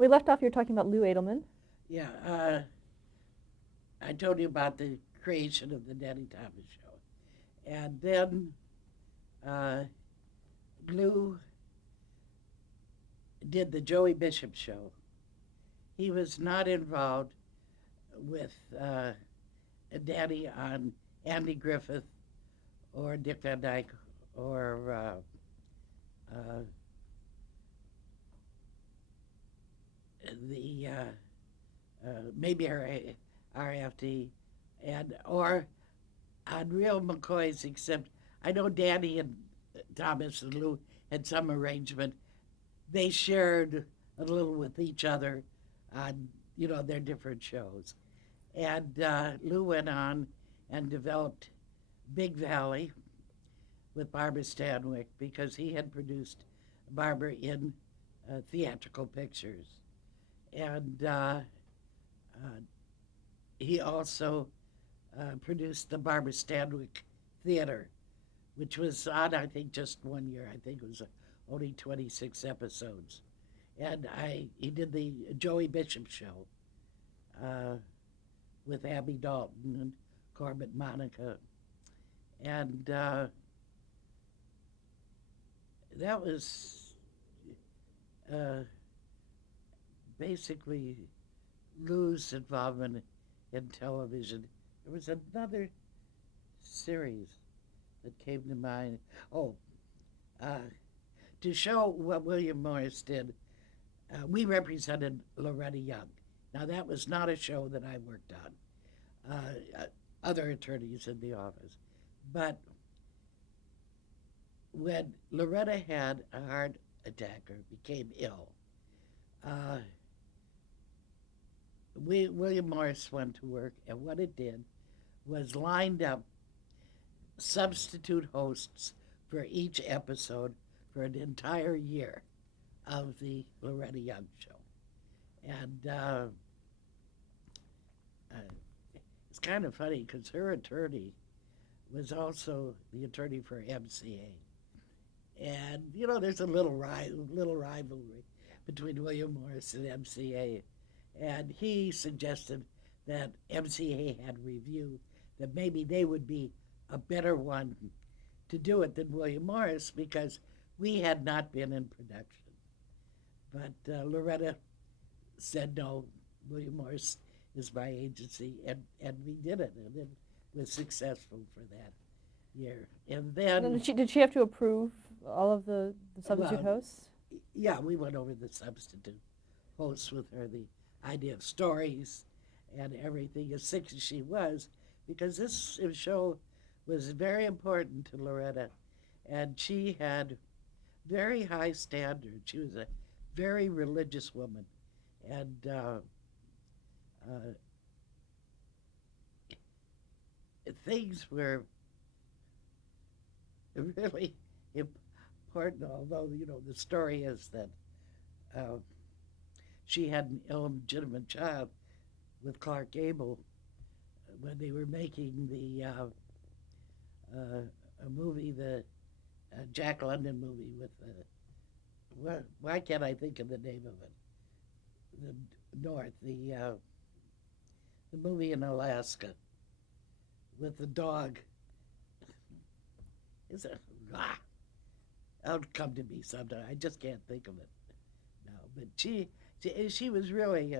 We left off, you're talking about Lou Edelman. Yeah, I told you about the creation of the Danny Thomas show. And then uh, Lou did the Joey Bishop show. He was not involved with Danny on Andy Griffith or Dick Van Dyke or uh, the maybe RFD and or on Real McCoys, except I know Danny and Thomas and Lou had some arrangement. They shared a little with each other on, their different shows. And Lou went on and developed Big Valley with Barbara Stanwyck because he had produced Barbara in theatrical pictures. And uh, he also produced the Barbara Stanwyck Theater, which was on, I think, just 1 year. I think it was only 26 episodes. And he did the Joey Bishop show uh, with Abby Dalton and Corbett Monica. And that was uh, basically Lou's involvement in television. There was another series that came to mind. Oh, uh, to show what William Morris did, we represented Loretta Young. Now, that was not a show that I worked on, other attorneys in the office. But when Loretta had a heart attack or became ill, uh, William Morris went to work, and what it did was lined up substitute hosts for each episode for an entire year of the Loretta Young show. And uh, it's kind of funny because her attorney was also the attorney for MCA. And, there's a little rivalry between William Morris and MCA. And he suggested that MCA had review that maybe they would be a better one to do it than William Morris because we had not been in production. But Loretta said no, William Morris is my agency, and we did it, and it was successful for that year. And And then then, did she have to approve all of the substitute well, hosts? yeah, we went over the substitute hosts with her, the idea of stories and everything, as sick as she was, because this show was very important to Loretta, and she had very high standards. She was a very religious woman, and uh, things were really important. Although the story is that uh, she had an illegitimate child with Clark Gable when they were making the a movie, the Jack London movie with why can't I think of the name of it? The North, the movie in Alaska with the dog. Is it? Ah, it'll come to me sometime. I just can't think of it now. But she was really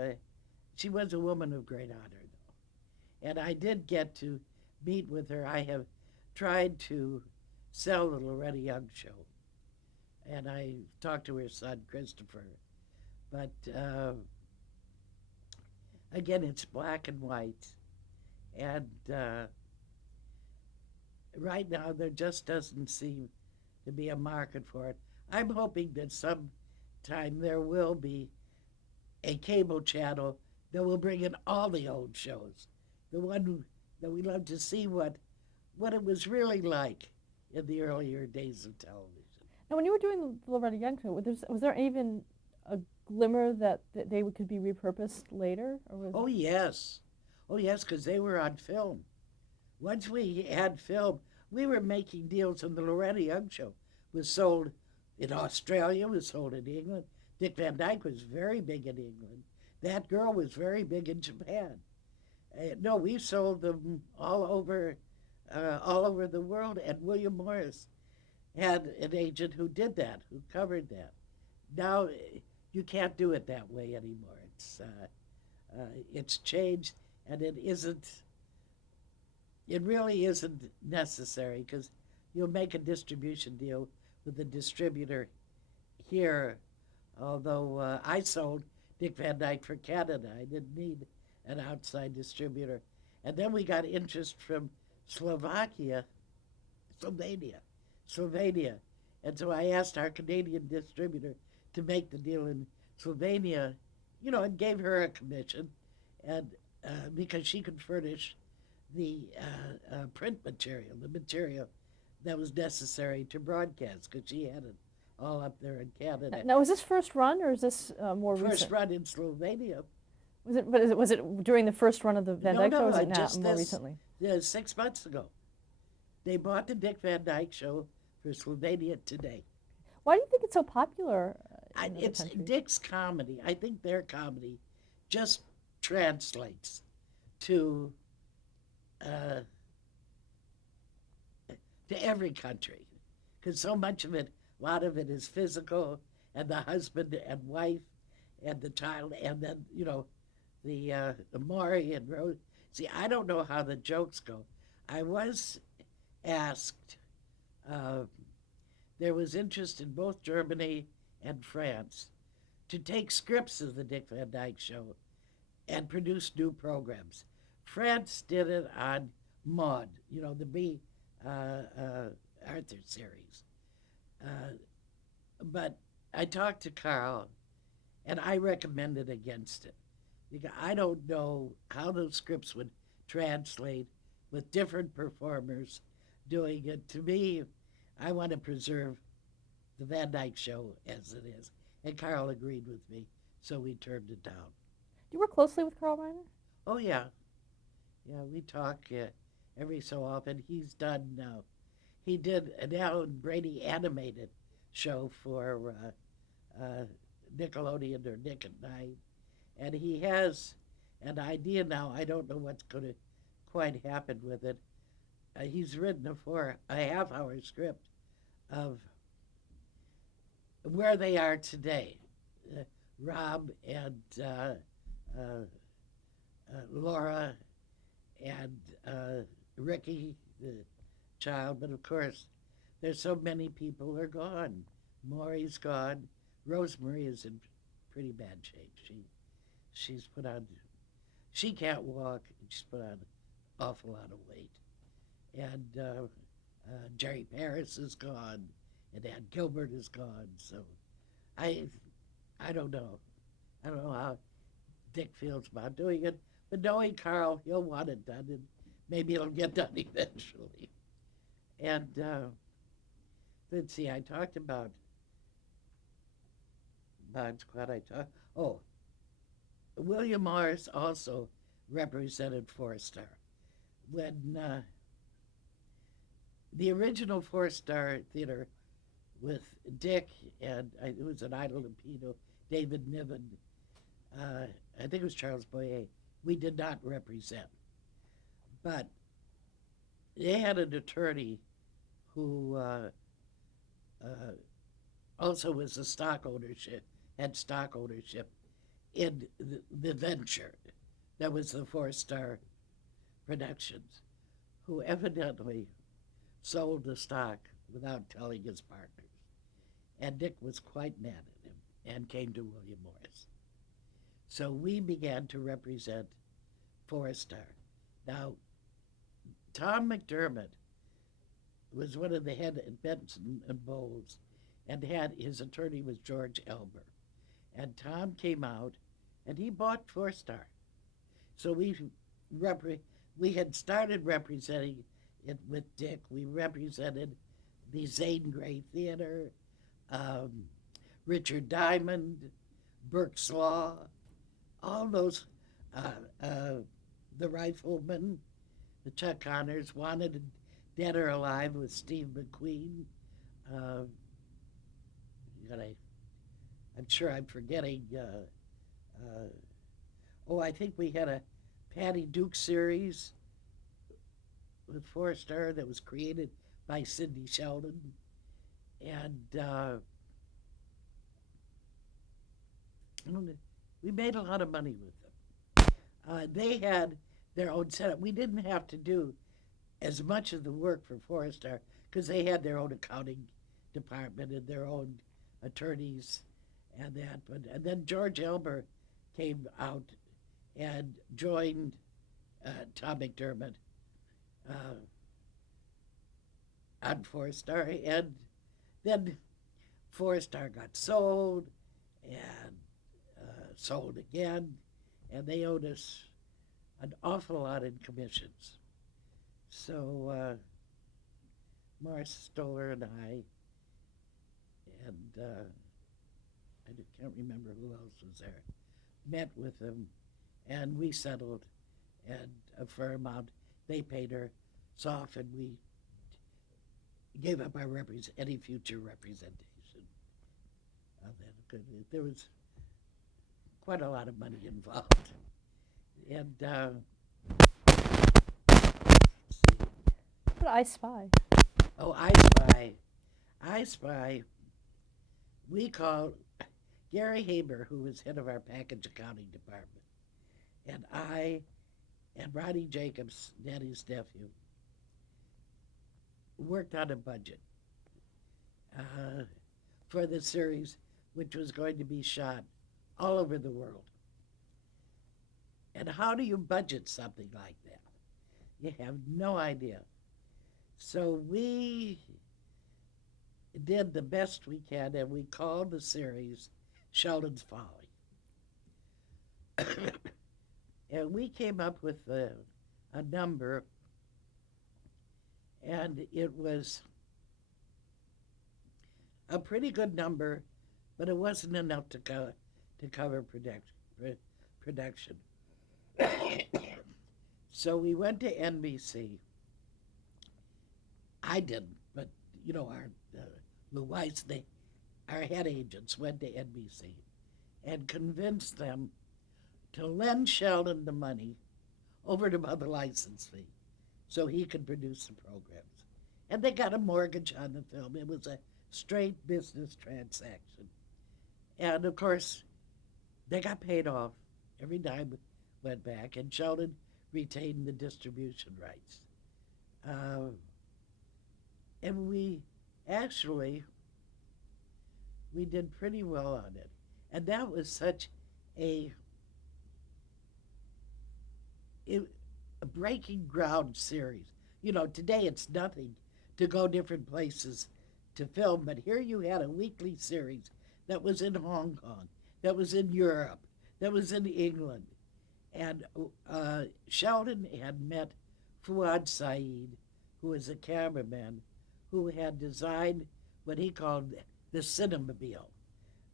she was a woman of great honor, though. And I did get to meet with her. I have tried to sell the Loretta Young show, and I talked to her son Christopher. But again, it's black and white, and right now there just doesn't seem to be a market for it. I'm hoping that sometime there will be a cable channel that will bring in all the old shows, the one that we love to see what it was really like in the earlier days of television. Now, when you were doing the Loretta Young show, was there even a glimmer that they could be repurposed later, or was? Oh yes, oh yes, because they were on film. Once we had film, we were making deals, and the Loretta Young show was sold in Australia, was sold in England. Dick Van Dyke was very big in England. That girl was very big in Japan. No, we sold them all over the world. And William Morris had an agent who did that, who covered that. Now you can't do it that way anymore. It's changed, and it isn't. It really isn't necessary because you'll make a distribution deal with the distributor here. Although I sold Dick Van Dyke for Canada, I didn't need an outside distributor. And then we got interest from Slovenia. And so I asked our Canadian distributor to make the deal in Slovenia, and gave her a commission, and because she could furnish the print material, the material that was necessary to broadcast, because she had it all up there in Canada. Now, was this first run, or is this more First recent? run in Slovenia. Was it? But was it during the first run of the Van Dyke show, or was it now just more this, recently? 6 months ago. They bought the Dick Van Dyke show for Slovenia Today. Why do you think it's so popular? In other It's countries? Dick's comedy. I think their comedy just translates to every country, because so much of it, a lot of it is physical, and the husband and wife, and the child, and then the Maury and Rose. See, I don't know how the jokes go. I was asked. There was interest in both Germany and France to take scripts of the Dick Van Dyke Show and produce new programs. France did it on Maud, the B. Arthur series. But I talked to Carl, and I recommended against it. Because I don't know how those scripts would translate with different performers doing it. To me, I want to preserve the Van Dyke Show as it is. And Carl agreed with me, so we turned it down. Do you work closely with Carl Reiner? Oh, yeah. Yeah, we talk every so often. He did an Alan Brady animated show for Nickelodeon or Nick at Night. And he has an idea now. I don't know what's going to quite happen with it. He's written a half-hour script of where they are today. Rob and Laura and Ricky, the child, but of course there's so many people are gone. Maury's gone. Rosemary is in pretty bad shape. She can't walk, and she's put on an awful lot of weight. And Jerry Paris is gone, and Ann Gilbert is gone. So I don't know. I don't know how Dick feels about doing it, but knowing Carl, he'll want it done, and maybe it'll get done eventually. And let's see, I talked about Mod Squad. William Morris also represented Four Star. When the original Four Star Theater with Dick and it was an Idol and Pino, David Niven, I think it was Charles Boyer, we did not represent. But they had an attorney who also was had stock ownership in the venture that was the Four Star Productions, who evidently sold the stock without telling his partners. And Dick was quite mad at him and came to William Morris. So we began to represent Four Star. Now, Tom McDermott was one of the head at Benson and Bowles, and his attorney was George Elber. And Tom came out, and he bought Four Star. So we had started representing it with Dick. We represented the Zane Grey Theater, Richard Diamond, Burke's Law, all those, the Rifleman, the Chuck Connors, Wanted Dead or Alive with Steve McQueen. I'm sure I'm forgetting. Oh, I think we had a Patty Duke series with Four-Star that was created by Sidney Sheldon. And we made a lot of money with them. They had their own setup. We didn't have to do as much of the work for Four-Star because they had their own accounting department and their own attorneys and that. But and then George Elmer came out and joined Tom McDermott uh, on Four-Star, and then Four-Star got sold and sold again, and they owed us an awful lot in commissions. So Morris Stoller and I, and I can't remember who else was there, met with them, and we settled, and a fair amount. They paid her off, and we gave up our any future representation of that. There was quite a lot of money involved, and let's see. But I Spy. Oh, I Spy. We called Gary Haber, who was head of our package accounting department, and I and Ronnie Jacobs, Daddy's nephew, worked on a budget uh, for the series, which was going to be shot all over the world. And how do you budget something like that? You have no idea. So we did the best we can, and we called the series Sheldon's Folly. And we came up with a number, and it was a pretty good number, but it wasn't enough to cover production. So we went to NBC. I didn't, but our Lou Weiss, our head agents went to NBC and convinced them to lend Sheldon the money over and above the license fee so he could produce the programs. And they got a mortgage on the film. It was a straight business transaction. And of course, they got paid off every dime went back, and Sheldon retained the distribution rights. And we did pretty well on it. And that was such a a breaking ground series. Today it's nothing to go different places to film, but here you had a weekly series that was in Hong Kong, that was in Europe, that was in England. And Sheldon had met Fuad Saeed, who was a cameraman, who had designed what he called the Cinemobile,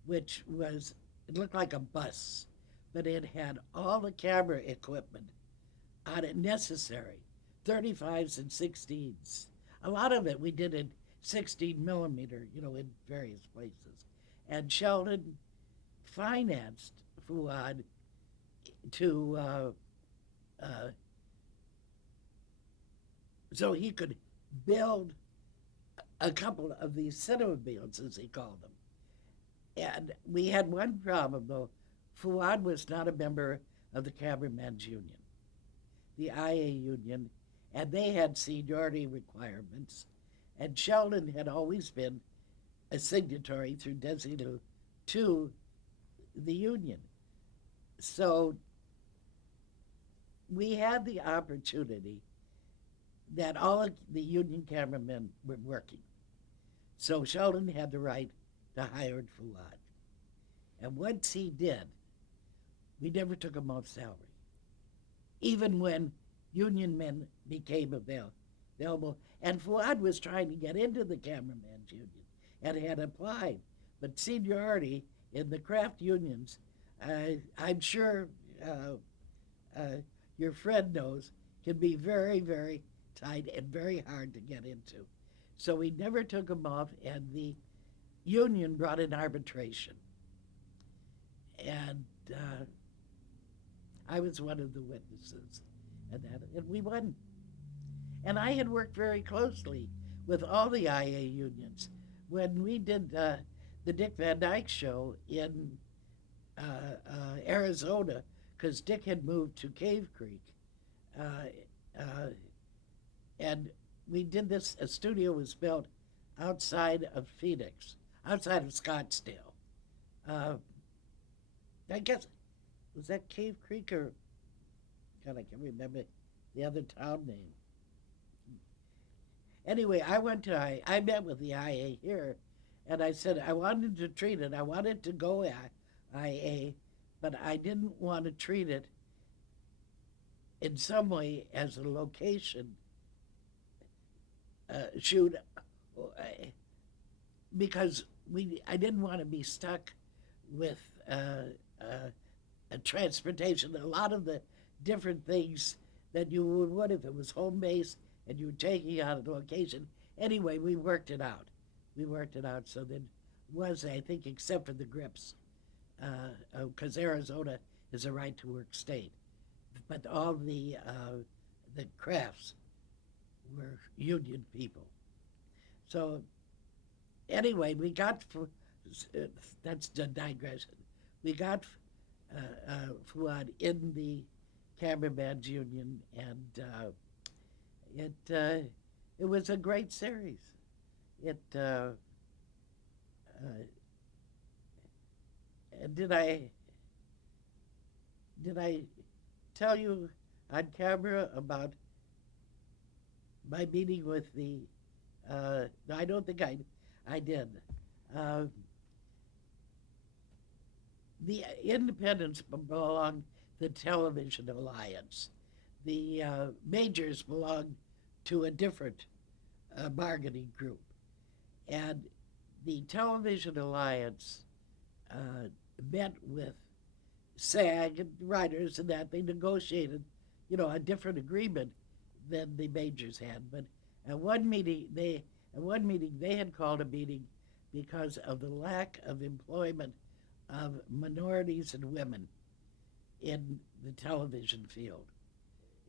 which it looked like a bus, but it had all the camera equipment on it necessary, 35s and 16s. A lot of it we did in 16 millimeter, in various places. And Sheldon financed Fuad to so he could build a couple of these Cinemobiles, as he called them. And we had one problem, though. Fuad was not a member of the Cameramen's Union, the IA union, and they had seniority requirements. And Sheldon had always been a signatory through Desilu to the union. So we had the opportunity that all of the union cameramen were working. So Sheldon had the right to hire Fuad. And once he did, we never took him off salary. Even when union men became available. And Fuad was trying to get into the cameraman's union and had applied. But seniority in the craft unions, I'm sure your friend knows, can be very, very tight and very hard to get into. So we never took him off, and the union brought in arbitration. and I was one of the witnesses, and we won. And I had worked very closely with all the IA unions when we did the Dick Van Dyke show in Arizona, because Dick had moved to Cave Creek, uh, uh, and we did this. A studio was built outside of Phoenix, outside of Scottsdale. Uh, I guess was that Cave Creek or God, I can't remember the other town name. Anyway, I met with the IA here, and I said I wanted to treat it. I wanted to go IA, but I didn't want to treat it in some way as a location shoot, because I didn't want to be stuck with a transportation. A lot of the different things that you would if it was home base and you were taking out a location. Anyway, we worked it out. So that was, I think, except for the grips, because Arizona is a right-to-work state, but all the crafts were union people. So anyway, we got that's the digression. We got Fuad in the cameraman's union, and it was a great series. It did I tell you on camera about my meeting with the? No, I don't think I did. The independents belong to the Television Alliance. The majors belong to a different bargaining group. And the Television Alliance met with SAG and writers and that. They negotiated, a different agreement than the majors had. But at one meeting they had called a meeting because of the lack of employment of minorities and women in the television field.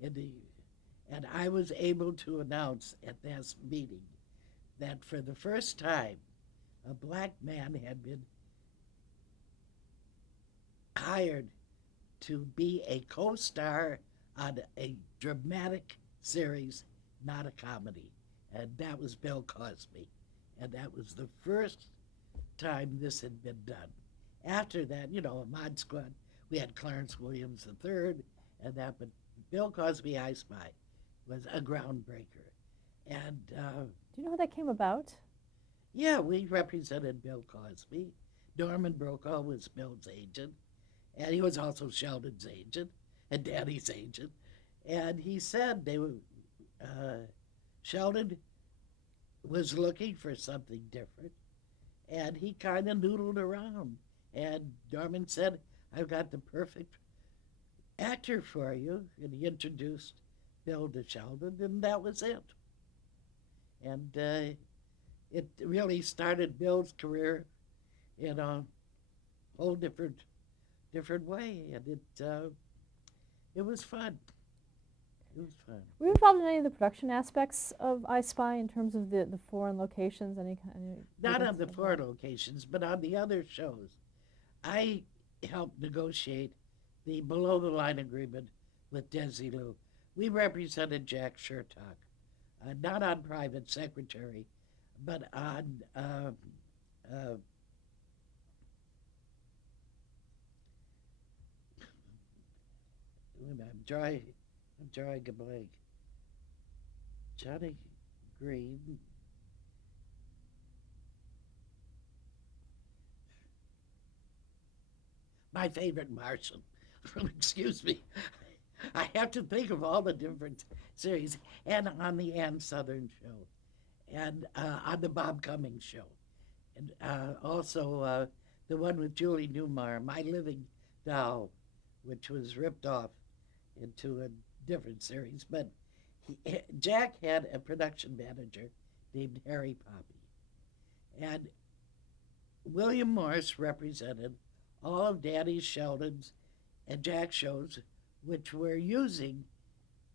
And I was able to announce at this meeting that for the first time, a black man had been hired to be a co-star on a dramatic series, not a comedy. And that was Bill Cosby. And that was the first time this had been done. After that, a Mod Squad, we had Clarence Williams III, and that, but Bill Cosby, I Spy, was a groundbreaker. And do you know how that came about? yeah, we represented Bill Cosby. Norman Brokaw was Bill's agent, and he was also Sheldon's agent and Danny's agent. And he said Sheldon was looking for something different, and he kind of noodled around. And Norman said, I've got the perfect actor for you. And he introduced Bill to Sheldon, and that was it. And it really started Bill's career in a whole different way, and it was fun. It was fun. Were you involved in any of the production aspects of I Spy in terms of the foreign locations? Not on the foreign locations, but on the other shows. I helped negotiate the below-the-line agreement with Desilu. We represented Jack Shertock, not on Private Secretary, but on I'm drawing a blank. Johnny Green. My favorite Martian. Excuse me. I have to think of all the different series, and on the Ann Southern show, and on the Bob Cummings show, and also the one with Julie Newmar, My Living Doll, which was ripped off into a different series. But Jack had a production manager named Harry Poppy, and William Morris represented all of Danny Sheldon's and Jack shows, which were using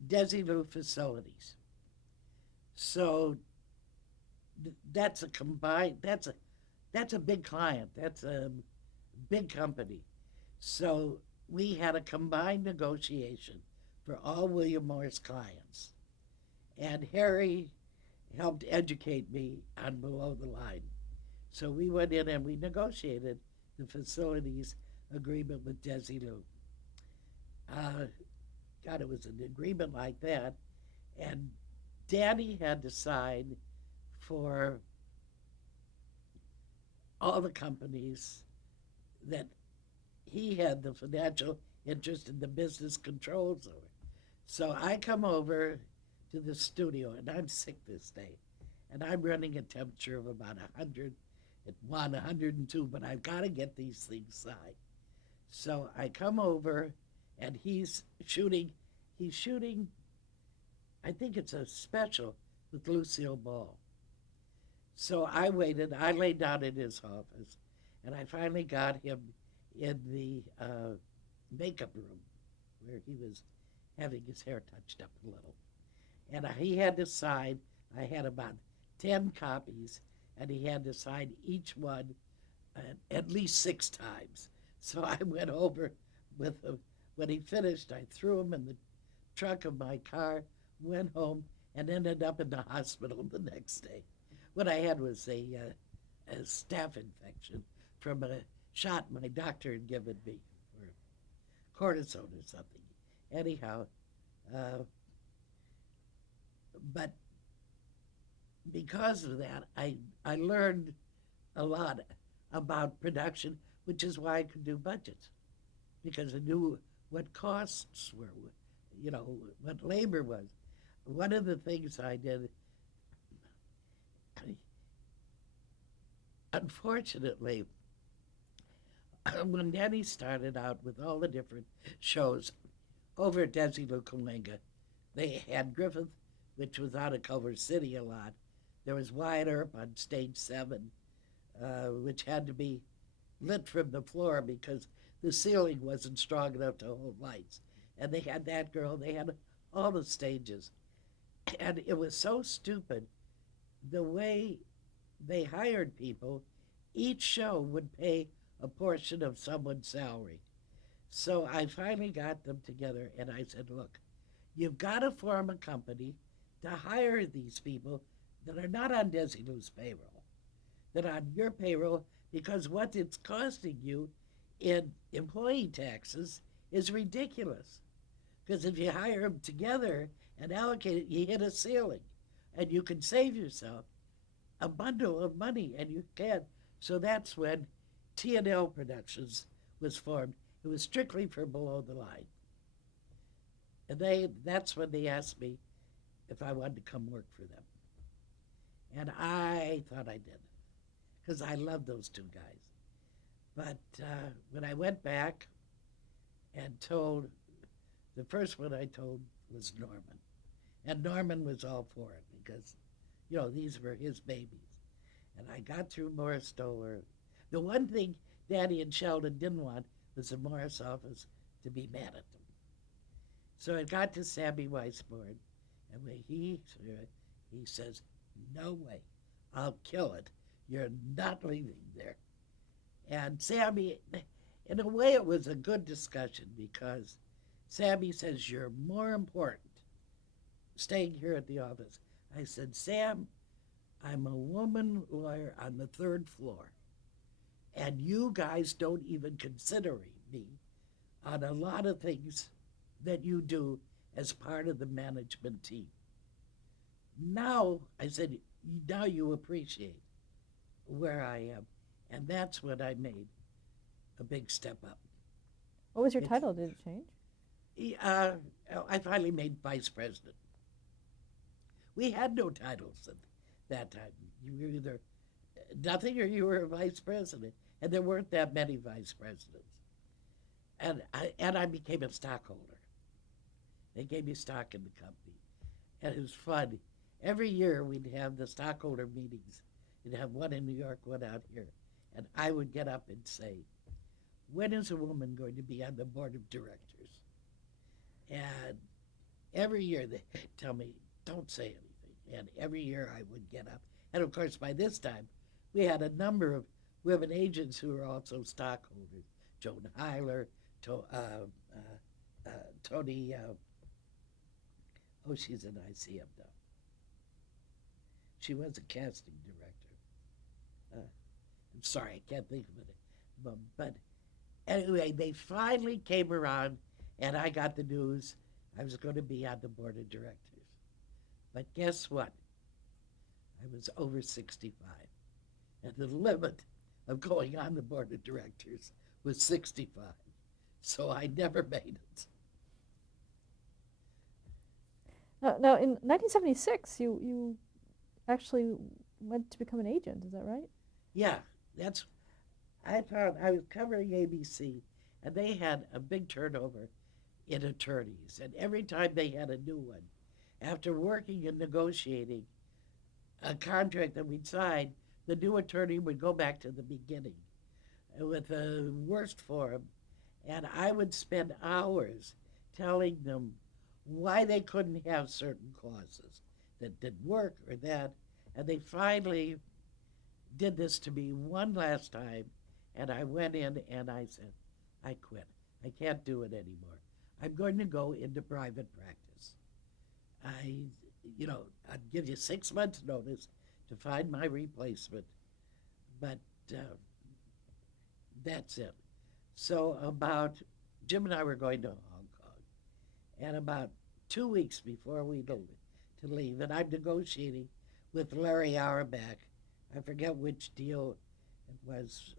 Desilu facilities. So that's a combined. That's a big client. That's a big company. So we had a combined negotiation for all William Morris clients, and Harry helped educate me on below the line. So we went in and we negotiated the facilities agreement with Desilu. Uh, God, it was an agreement like that, and Danny had to sign for all the companies that he had the financial interest in the business controls over. So I come over to the studio, and I'm sick this day, and I'm running a temperature of about 101, 102, but I've got to get these things signed. So I come over, and he's shooting, I think it's a special with Lucille Ball. So I waited, I laid down in his office, and I finally got him in the makeup room where he was having his hair touched up a little. And he had to sign, I had about 10 copies, and he had to sign each one at least 6 times. So I went over with him. When he finished, I threw him in the trunk of my car, went home, and ended up in the hospital the next day. What I had was a staph infection from a shot my doctor had given me for cortisone or something. Anyhow, uh, but because of that, I learned a lot about production, which is why I could do budgets, because I knew what costs were, what labor was. One of the things I did, unfortunately, when Danny started out with all the different shows over at Desilu Kalinga, they had Griffith, which was out of Culver City a lot. There was Wyatt Earp on stage 7, which had to be lit from the floor because the ceiling wasn't strong enough to hold lights. And they had that girl, they had all the stages. And it was so stupid the way they hired people. Each show would pay a portion of someone's salary. So I finally got them together and I said, look, you've got to form a company to hire these people that are not on Desilu's payroll, that are on your payroll, because what it's costing you in employee taxes is ridiculous. Because if you hire them together and allocate it, you hit a ceiling, and you can save yourself a bundle of money, and you can. So that's when T&L Productions was formed. It was strictly for below the line. And that's when they asked me if I wanted to come work for them. And I thought I did, because I love those two guys. But when I went back and told, the first one I told was Norman. And Norman was all for it because, these were his babies. And I got through Morris Stoller. The one thing Daddy and Sheldon didn't want was the Morris office to be mad at them. So it got to Sammy Weisborn, and when he says, no way, I'll kill it. You're not leaving there. And Sammy, in a way, it was a good discussion because Sammy says, you're more important staying here at the office. I said, Sam, I'm a woman lawyer on the 3rd floor, and you guys don't even consider me on a lot of things that you do as part of the management team. Now, I said, now you appreciate where I am. And that's when I made a big step up. What was your title? Did it change? I finally made vice president. We had no titles at that time. You were either nothing or you were a vice president. And there weren't that many vice presidents. And I became a stockholder. They gave me stock in the company. And it was fun. Every year we'd have the stockholder meetings. You'd have one in New York, one out here. And I would get up and say, when is a woman going to be on the board of directors? And every year they tell me, don't say anything. And every year I would get up. And of course, by this time, we had a number of women agents who were also stockholders. Joan Heiler, Tony, she's an ICM now. She was a casting director. I'm sorry, I can't think of it. But anyway, they finally came around, and I got the news I was going to be on the board of directors. But guess what? I was over 65, and the limit of going on the board of directors was 65. So I never made it. Now, in 1976, you actually went to become an agent. Is that right? Yeah, that's. I found I was covering ABC, and they had a big turnover in attorneys, and every time they had a new one, after working and negotiating a contract that we'd signed, the new attorney would go back to the beginning with the worst form, and I would spend hours telling them why they couldn't have certain clauses that didn't work or that, and they finally did this to me one last time, and I went in and I said, I quit. I can't do it anymore. I'm going to go into private practice. I'd give you 6 months notice to find my replacement, but that's it. So Jim and I were going to Hong Kong, and about 2 weeks before we to leave, and I'm negotiating with Larry Auerbach. I forget which deal it was.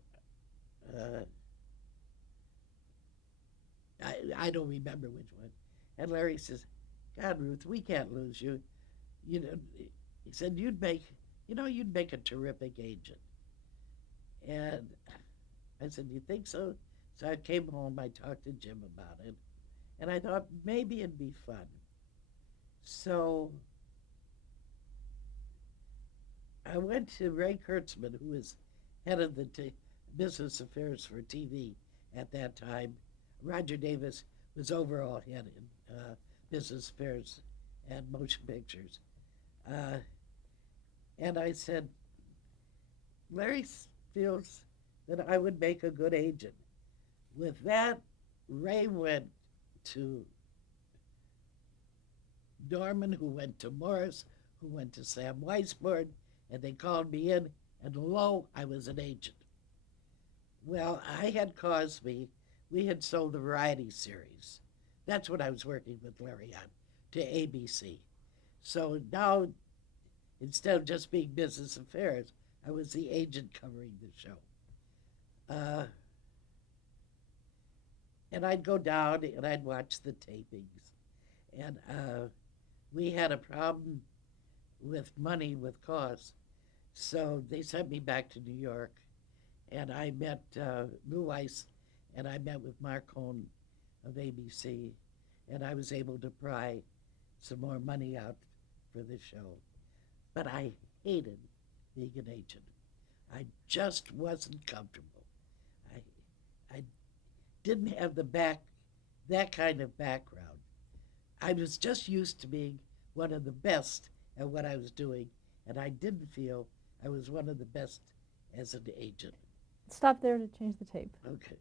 I don't remember which one. And Larry says, God, Ruth, we can't lose you. You know, he said, you'd make a terrific agent. And I said, you think so? So I came home, I talked to Jim about it, and I thought maybe it'd be fun. So I went to Ray Kurtzman, who was head of the business affairs for TV at that time. Roger Davis was overall head in business affairs and motion pictures. And I said, Larry feels that I would make a good agent. With that, Ray went to Norman, who went to Morris, who went to Sam Weisborn, and they called me in, and lo, I was an agent. Well, I had Cosby. We had sold a variety series. That's what I was working with Larry on, to ABC. So now, instead of just being business affairs, I was the agent covering the show. And I'd go down and I'd watch the tapings. And we had a problem with money, with costs. So they sent me back to New York, and I met Lou Weiss, and I met with Mark Cohn of ABC, and I was able to pry some more money out for the show. But I hated being an agent. I just wasn't comfortable. I didn't have that kind of background. I was just used to being one of the best at what I was doing, and I didn't feel I was one of the best as an agent. Stop there to change the tape. Okay.